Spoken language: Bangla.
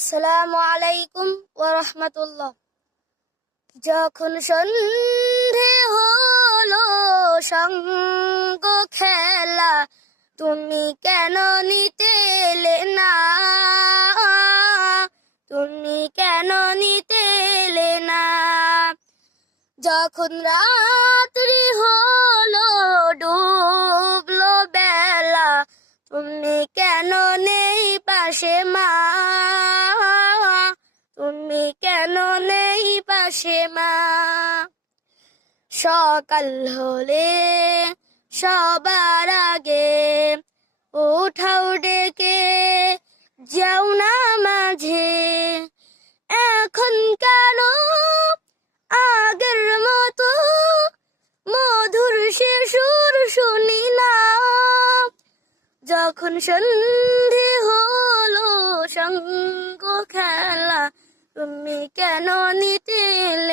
আসসালামু আলাইকুম ওয়া রাহমাতুল্লাহ। যখন সন্ধে হলো সঙ্গ খেলা, তুমি কেন নিতে এলে না? তুমি কেন নিতে এলে না? যখন রাত্রি হলো ডুবলো বেলা, তুমি কেন নেই পাশে মা? তুমি কেন নেই পাশে মা? সকাল হলে সবার আগে উঠাও ডেকে, যাও না মাঝে। এখন কেন আগের মতো মধুর সে সুর শুনি না? যখন সন্ধে হলো সঙ্গ খেলা, তুমি কেন নিতে এলে